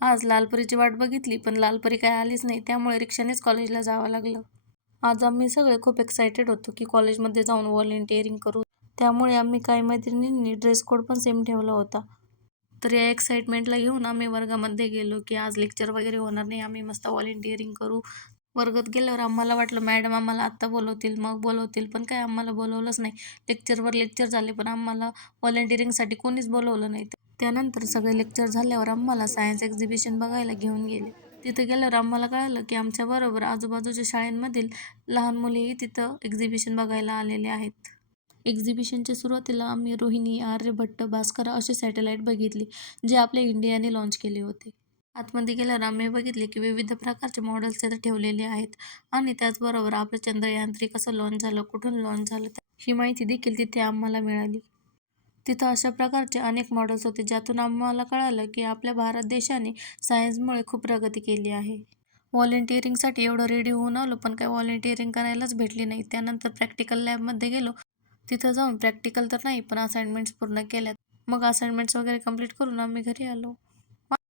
आज लालपरीची वाट बघितली पण लालपरी काय आलीच नाही, त्यामुळे रिक्षानेच कॉलेजला जावं लागलं. आज आम्ही सगळे खूप एक्सायटेड होतो की कॉलेजमध्ये जाऊन व्हॉलेंटिअरिंग करू. त्यामुळे आम्ही काही मैत्रिणींनी ड्रेस कोड पण सेम ठेवला होता. तर या एक्साइटमेंटला घेऊन आम्ही वर्गामध्ये गेलो की आज लेक्चर वगैरे होणार नाही, आम्ही मस्त व्हॉलेंटिअरिंग करू. वर्गात गेल्यावर आम्हाला वाटलं मॅडम आम्हाला आत्ता बोलवतील, मग बोलवतील, पण काय आम्हाला बोलवलंच नाही. लेक्चरवर लेक्चर झाले पण आम्हाला व्हॉलेंटिअरिंगसाठी कोणीच बोलवलं नाही. त्यानंतर सगळे लेक्चर झाल्यावर आम्हाला सायन्स एक्झिबिशन बघायला घेऊन गेले. तिथे गेल्यावर आम्हाला कळालं की आमच्याबरोबर आजूबाजूच्या शाळांमधील लहान मुलेही तिथं एक्झिबिशन बघायला आलेले आहेत. एक्झिबिशनच्या सुरुवातीला आम्ही रोहिणी, आर्यभट्ट, भास्करा असे सॅटेलाईट बघितले, जे आपल्या इंडियाने लॉन्च केले होते. आतमध्ये गेल्यावर आम्ही बघितले की विविध प्रकारचे मॉडेल्स तिथे ठेवलेले आहेत आणि त्याचबरोबर आपलं चंद्रयान-3 कसं लॉन्च झालं, कुठून लॉन्च झालं, ही माहिती देखील तिथे आम्हाला मिळाली. तिथं अशा प्रकारचे अनेक मॉडेल्स होते, ज्यातून आम्हाला कळालं की आपल्या भारत देशाने सायन्समुळे खूप प्रगती केली आहे. व्हॉलेंटिअरिंगसाठी एवढं रेडी होऊन आलो, पण काही व्हॉलेंटिअरिंग करायलाच भेटली नाही. त्यानंतर प्रॅक्टिकल लॅबमध्ये गेलो. तिथं जाऊन प्रॅक्टिकल तर नाही, पण असाइनमेंट्स पूर्ण केल्यात. मग असाइनमेंट्स वगैरे कंप्लीट करून आम्ही घरी आलो.